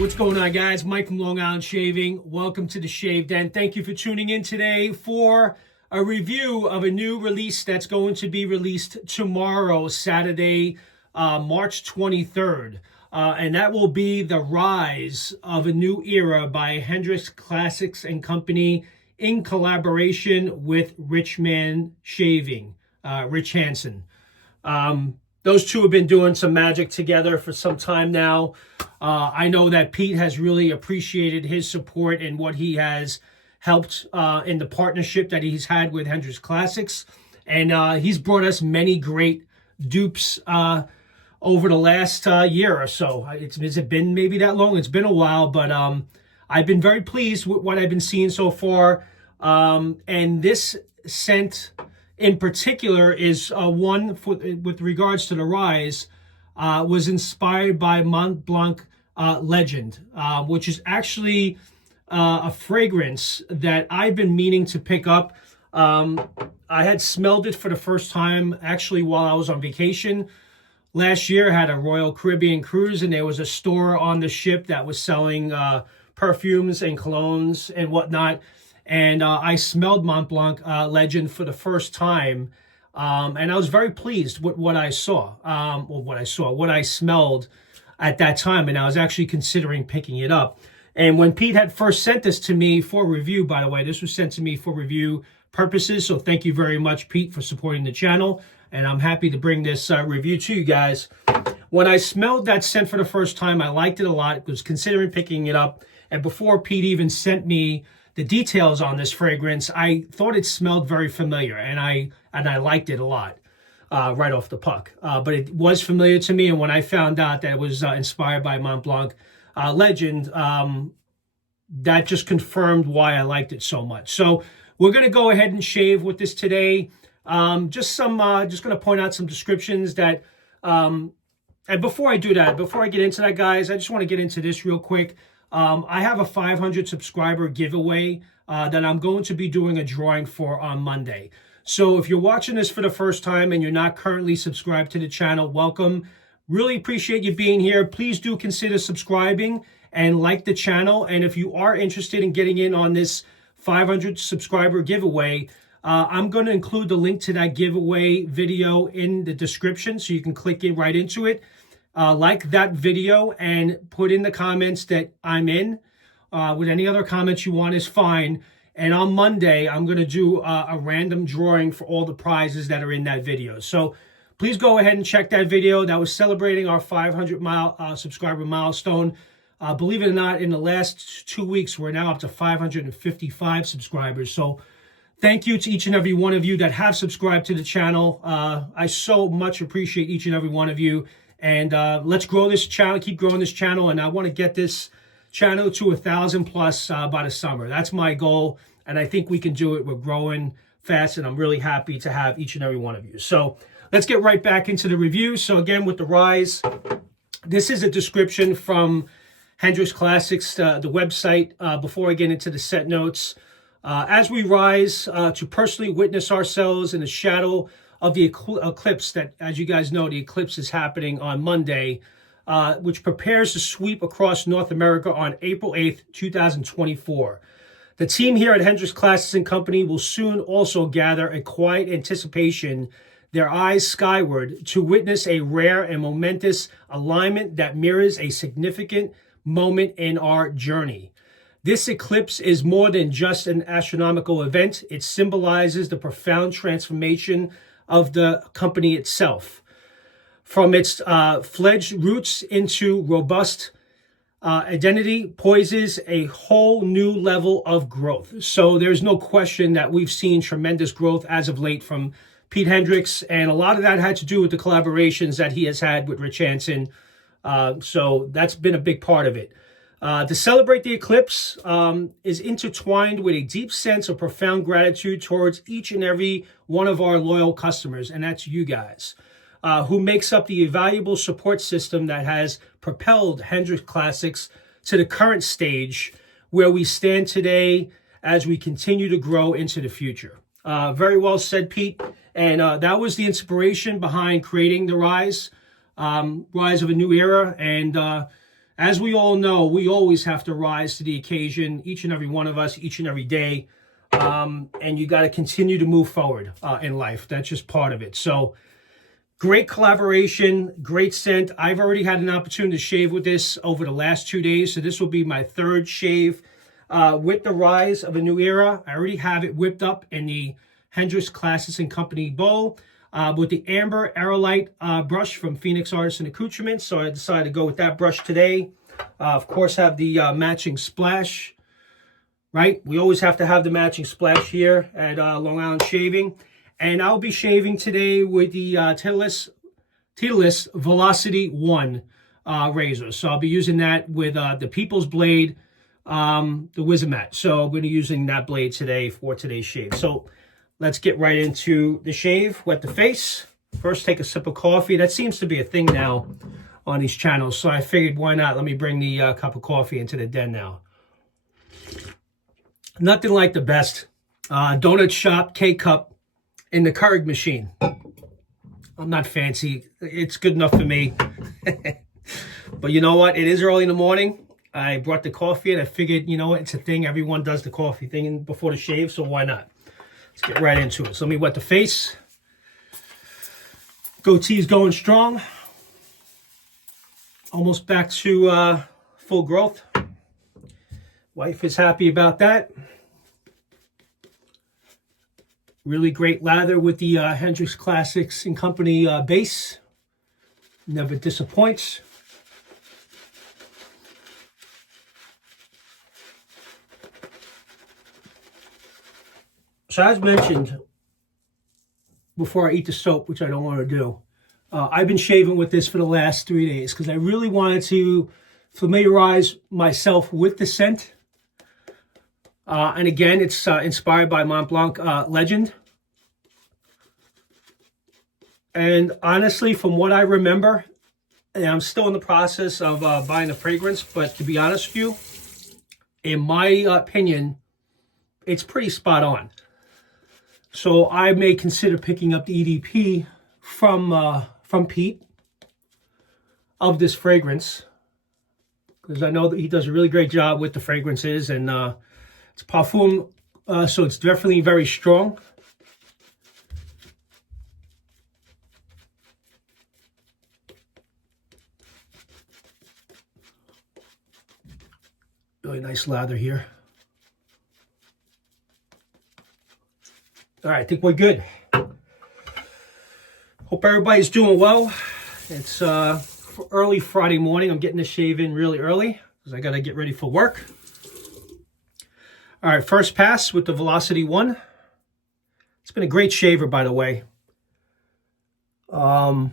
what's going on, guys? Mike from Long Island Shaving. Welcome to the Shave Den. Thank you for tuning in today for a review of a new release that's going to be released tomorrow, Saturday, March 23rd. And that will be the rise of a new era by Hendrix Classics and Company in collaboration with Richman Shaving, Rich Hansen. Those two have been doing some magic together for some time now. I know that Pete has really appreciated his support and what he has helped in the partnership that he's had with Hendrix Classics. And he's brought us many great dupes over the last year or so. Has it been maybe that long? It's been a while, but I've been very pleased with what I've been seeing so far. And this scent in particular is one with regards to the rise, was inspired by Mont Blanc Legend, which is actually a fragrance that I've been meaning to pick up. I had smelled it for the first time actually while I was on vacation. Last year, I had a Royal Caribbean cruise, and there was a store on the ship that was selling perfumes and colognes and whatnot. And I smelled Mont Blanc Legend for the first time. And I was very pleased with what I saw, what I smelled at that time. And I was actually considering picking it up. And when Pete had first sent this to me for review, by the way, this was sent to me for review purposes. So thank you very much, Pete, for supporting the channel. And I'm happy to bring this review to you guys. When I smelled that scent for the first time, I liked it a lot. Was considering picking it up. And before Pete even sent me the details on this fragrance, I thought it smelled very familiar, and I liked it a lot right off the puck. But it was familiar to me, and when I found out that it was inspired by Mont Blanc Legend, that just confirmed why I liked it so much. So we're going to go ahead and shave with this today. Just going to point out some descriptions that, and before I do that, before I get into that, guys, I just want to get into this real quick. I have a 500 subscriber giveaway that I'm going to be doing a drawing for on Monday. So if you're watching this for the first time and you're not currently subscribed to the channel, welcome. Really appreciate you being here. Please do consider subscribing and like the channel. And if you are interested in getting in on this 500 subscriber giveaway, I'm going to include the link to that giveaway video in the description so you can click in right into it. Like that video and put in the comments that I'm in. With any other comments you want is fine. And on Monday, I'm going to do a random drawing for all the prizes that are in that video. So please go ahead and check that video. That was celebrating our 500 subscriber milestone. Believe it or not, in the last 2 weeks, we're now up to 555 subscribers. So thank you to each and every one of you that have subscribed to the channel. I so much appreciate each and every one of you. And let's grow this channel, keep growing this channel. And I want to get this channel to 1,000 plus by the summer. That's my goal. And I think we can do it. We're growing fast, and I'm really happy to have each and every one of you. So let's get right back into the review. So again, with the rise, this is a description from Hendrix Classics, the website, before I get into the set notes. As we rise to personally witness ourselves in the shadow of the eclipse that, as you guys know, the eclipse is happening on Monday, which prepares to sweep across North America on April 8th, 2024. The team here at Hendrix Classics and Company will soon also gather in quiet anticipation, their eyes skyward, to witness a rare and momentous alignment that mirrors a significant moment in our journey. This eclipse is more than just an astronomical event. It symbolizes the profound transformation of the company itself. From its fledged roots into robust identity, poises a whole new level of growth. So there's no question that we've seen tremendous growth as of late from Pete Hendrix, and a lot of that had to do with the collaborations that he has had with Rich Hansen. So that's been a big part of it. To celebrate the eclipse is intertwined with a deep sense of profound gratitude towards each and every one of our loyal customers, and that's you guys, who makes up the valuable support system that has propelled Hendrix Classics to the current stage where we stand today as we continue to grow into the future. Very well said, Pete. And that was the inspiration behind creating the rise of a new era. And as we all know, we always have to rise to the occasion, each and every one of us, each and every day. And you got to continue to move forward in life. That's just part of it. So great collaboration, great scent. I've already had an opportunity to shave with this over the last 2 days. So this will be my third shave with the rise of a new era. I already have it whipped up in the Hendrix Classics Company bowl with the Amber Aerolite brush from Phoenix Artists and Accoutrements. So I decided to go with that brush today. Of course, have the matching splash. Right? We always have to have the matching splash here at Long Island Shaving. And I'll be shaving today with the Tedalus Velocity 1 razor. So I'll be using that with the People's Blade, the Wizamat. So I'm going to be using that blade today for today's shave. So let's get right into the shave. Wet the face. First, take a sip of coffee. That seems to be a thing now on these channels. So I figured, why not? Let me bring the cup of coffee into the den now. Nothing like the best donut shop K-cup in the Keurig machine. I'm not fancy. It's good enough for me. But you know what? It is early in the morning. I brought the coffee and I figured, you know what? It's a thing. Everyone does the coffee thing before the shave, so why not? Let's get right into it. So let me wet the face. Goatee's going strong. Almost back to full growth. Wife is happy about that. Really great lather with the Hendrix Classics Company base. Never disappoints. So as mentioned, before I eat the soap, which I don't want to do, I've been shaving with this for the last 3 days because I really wanted to familiarize myself with the scent. And again, it's inspired by Mont Blanc Legend. And honestly, from what I remember, and I'm still in the process of buying the fragrance, but to be honest with you, in my opinion, it's pretty spot on. So I may consider picking up the EDP from Pete of this fragrance, because I know that he does a really great job with the fragrances, and it's parfum, so it's definitely very strong. Really nice lather here. All right, I think we're good. Hope everybody's doing well. It's early Friday morning. I'm getting the shave in really early because I got to get ready for work. All right, first pass with the Velocity 1. It's been a great shaver, by the way. The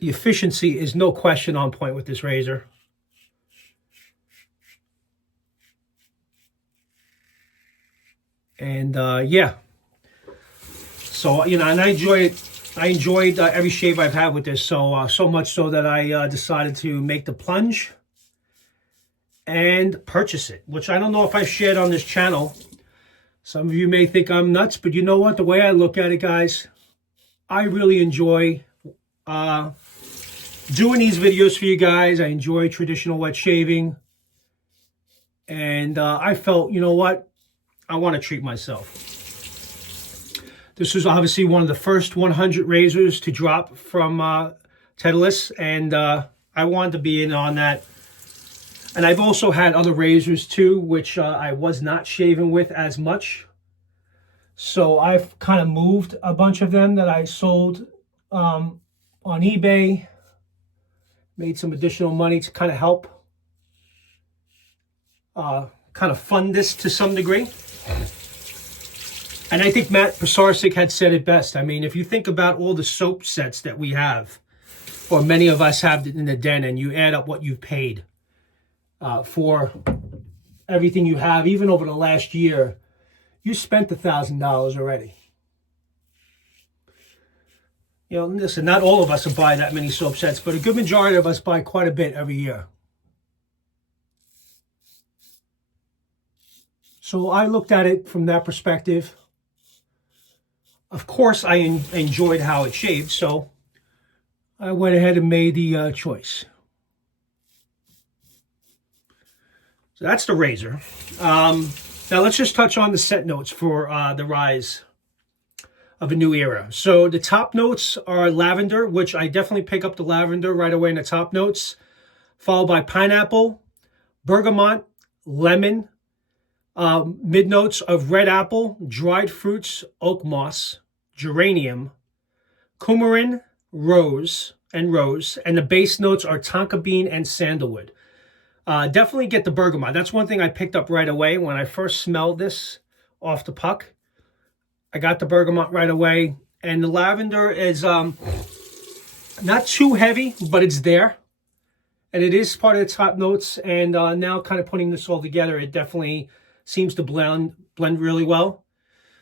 efficiency is no question on point with this razor. And yeah, so you know, and I enjoy it. I enjoyed every shave I've had with this, so much so that I decided to make the plunge and purchase it, which I don't know if I've shared on this channel. Some of you may think I'm nuts, but you know what? The way I look at it, guys, I really enjoy doing these videos for you guys. I enjoy traditional wet shaving, and I felt, you know what? I want to treat myself. This was obviously one of the first 100 razors to drop from Tedalus, and I wanted to be in on that. And I've also had other razors too, which I was not shaving with as much. So I've kind of moved a bunch of them that I sold on eBay, made some additional money to kind of help kind of fund this to some degree. And I think Matt Pisarcik had said it best. I mean, if you think about all the soap sets that we have, or many of us have in the den, and you add up what you've paid for everything you have, even over the last year, you spent $1,000 already. You know, listen, not all of us will buy that many soap sets, but a good majority of us buy quite a bit every year. So I looked at it from that perspective. Of course, I enjoyed how it shaved, so I went ahead and made the choice. So that's the razor. Now let's just touch on the scent notes for the rise of a new era. So the top notes are lavender, which I definitely pick up the lavender right away in the top notes, followed by pineapple, bergamot, lemon, mid notes of red apple, dried fruits, oak moss, geranium, coumarin, rose, and the base notes are tonka bean and sandalwood. Definitely get the bergamot. That's one thing I picked up right away when I first smelled this off the puck. I got the bergamot right away, and the lavender is not too heavy, but it's there, and it is part of the top notes. And now, kind of putting this all together, it definitely seems to blend really well.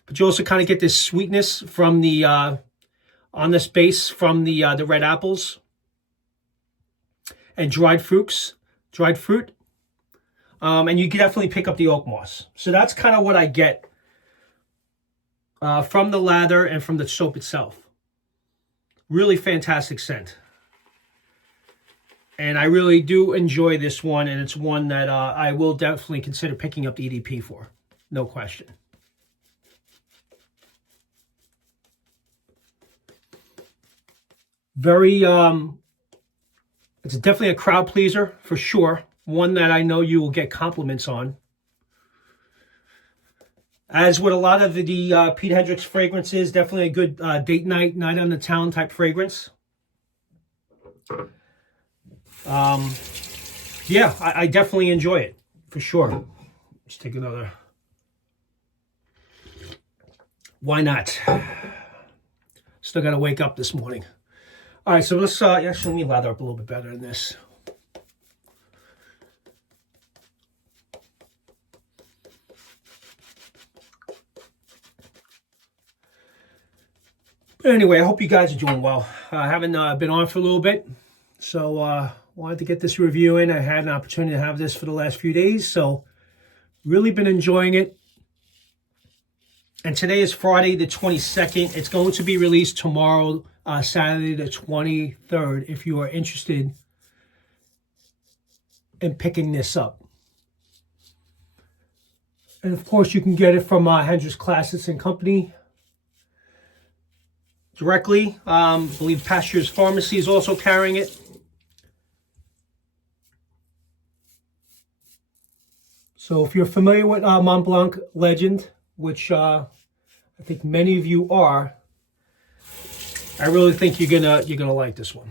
But you also kind of get this sweetness from the on this base from the red apples and dried fruit. And you can definitely pick up the oak moss. So that's kind of what I get from the lather and from the soap itself. Really fantastic scent. And I really do enjoy this one, and it's one that I will definitely consider picking up the EDP for. No question. Very, it's definitely a crowd pleaser for sure. One that I know you will get compliments on. As with a lot of the Pete Hendrix fragrances, definitely a good date night, night on the town type fragrance. Yeah, I definitely enjoy it, for sure. Let's take another. Why not? Still got to wake up this morning. All right, so let's actually let me lather up a little bit better than this. But anyway, I hope you guys are doing well. I haven't been on for a little bit, so wanted to get this review in. I had an opportunity to have this for the last few days, so really been enjoying it. And today is Friday the 22nd. It's going to be released tomorrow, Saturday the 23rd, if you are interested in picking this up. And of course, you can get it from Hendrix Classics Company directly. I believe Pasture's Pharmacy is also carrying it. So if you're familiar with Mont Blanc Legend, which I think many of you are, I really think you're gonna like this one.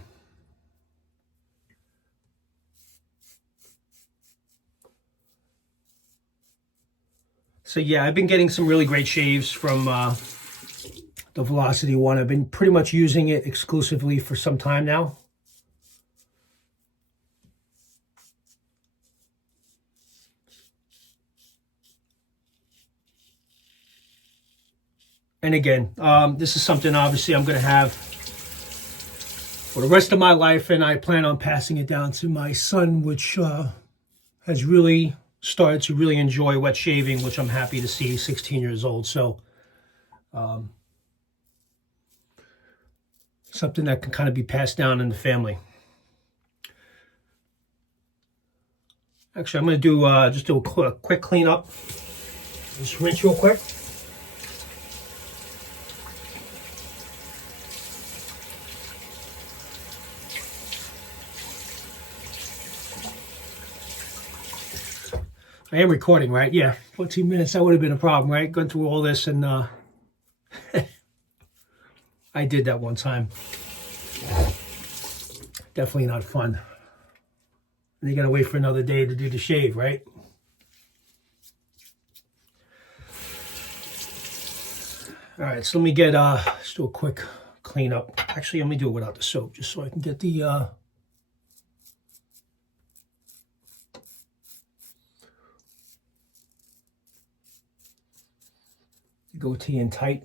So yeah, I've been getting some really great shaves from the Velocity one. I've been pretty much using it exclusively for some time now. And again, this is something obviously I'm going to have for the rest of my life, and I plan on passing it down to my son, which has really started to really enjoy wet shaving, which I'm happy to see. 16 years old, so something that can kind of be passed down in the family. Actually, I'm going to do just do a quick cleanup. Just rinse real quick. I am recording, right? Yeah, 14 minutes, that would have been a problem, right? Going through all this, and I did that one time. Definitely not fun. And you gotta wait for another day to do the shave, right? All right, so let me get, let's do a quick cleanup. Actually, let me do it without the soap, just so I can get the, goatee in tight.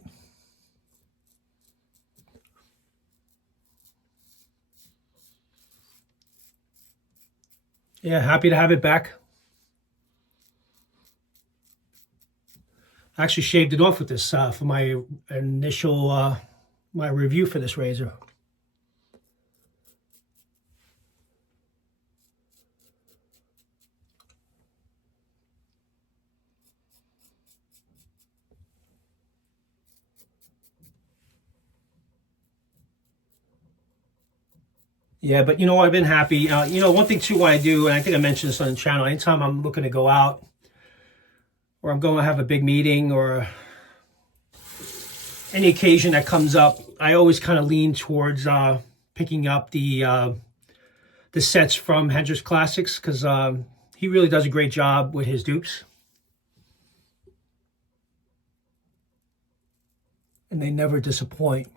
Yeah, happy to have it back. I actually shaved it off with this for my initial my review for this razor. Yeah, but you know, I've been happy. You know, one thing too I do, and I think I mentioned this on the channel, anytime I'm looking to go out or I'm going to have a big meeting or any occasion that comes up, I always kind of lean towards picking up the sets from Hendrix Classics, because he really does a great job with his dupes. And they never disappoint.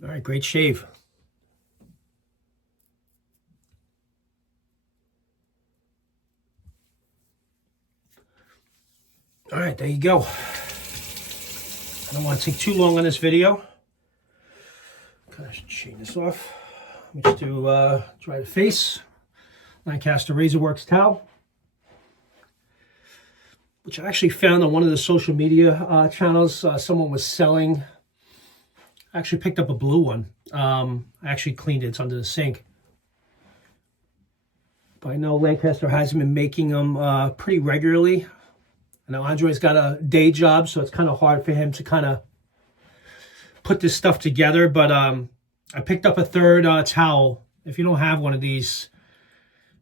All right, great shave. All right, there you go. I don't want to take too long on this video. I should chain this off. Let me just do dry the face. Lancaster Razor Works towel, which I actually found on one of the social media channels. Someone was selling. I actually picked up a blue one. I actually cleaned it. It's under the sink. But I know Lancaster hasn't been making them pretty regularly. I know Andre's got a day job, so it's kind of hard for him to kind of put this stuff together. But I picked up a third towel. If you don't have one of these,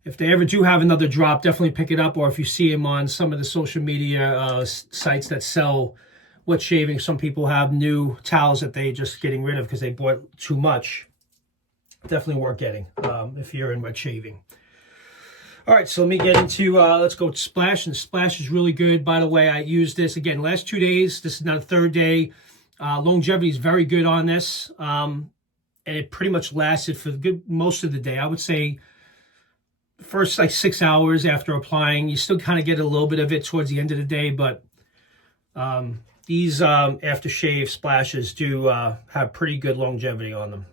if they ever do have another drop, definitely pick it up. Or if you see them on some of the social media sites that sell wet shaving, some people have new towels that they just getting rid of because they bought too much. Definitely worth getting if you're in wet shaving. All right, so let me get into, let's go to Splash. And Splash is really good. By the way, I used this, again, last 2 days. This is now the third day. Longevity is very good on this. And it pretty much lasted for most of the day. I would say first like 6 hours after applying. You still kind of get a little bit of it towards the end of the day, but these aftershave splashes do have pretty good longevity on them.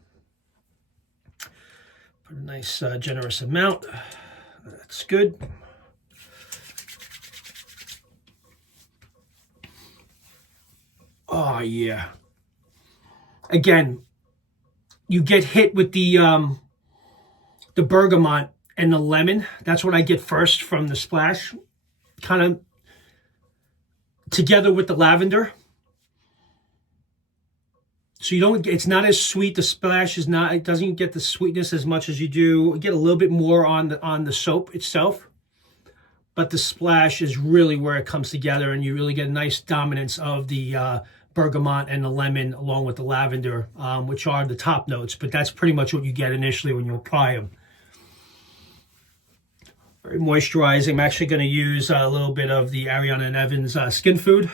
Put a nice generous amount. That's good. Oh yeah. Again, you get hit with the bergamot and the lemon. That's what I get first from the Splash. Kind of together with the lavender. So you don't, it's not as sweet. The Splash is not, it doesn't get the sweetness as much as you do. You get a little bit more on the soap itself. But the Splash is really where it comes together, and you really get a nice dominance of the bergamot and the lemon along with the lavender, which are the top notes. But that's pretty much what you get initially when you apply them. Very moisturizing. I'm actually going to use a little bit of the Ariana and Evans Skin Food.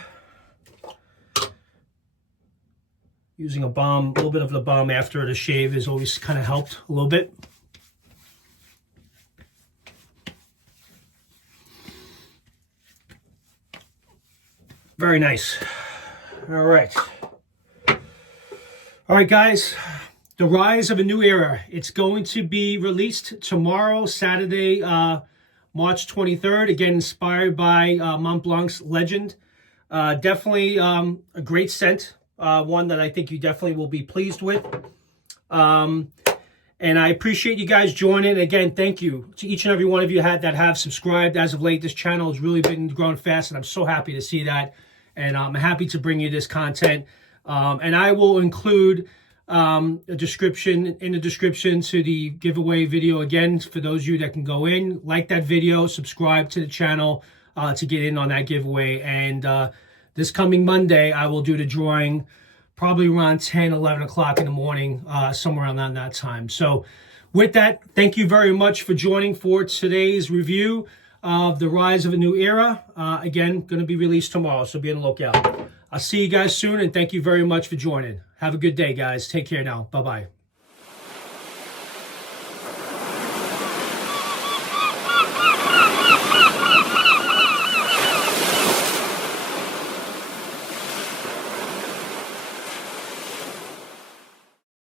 Using a balm, a little bit of the balm after the shave has always kind of helped a little bit. Very nice. All right. All right, guys. The Rise of a New Era. It's going to be released tomorrow, Saturday, March 23rd. Again, inspired by Mont Blanc's Legend. Definitely a great scent. One that I think you definitely will be pleased with. And I appreciate you guys joining. Again, thank you to each and every one of you that have subscribed. As of late, this channel has really been growing fast, and I'm so happy to see that. And I'm happy to bring you this content. And I will include a description in the description to the giveaway video again for those of you that can go in, like that video, subscribe to the channel to get in on that giveaway. And this coming Monday, I will do the drawing probably around 10, 11 o'clock in the morning, somewhere around that time. So with that, thank you very much for joining for today's review of The Rise of a New Era. Again, going to be released tomorrow, so be on the lookout. I'll see you guys soon, and thank you very much for joining. Have a good day, guys. Take care now. Bye-bye.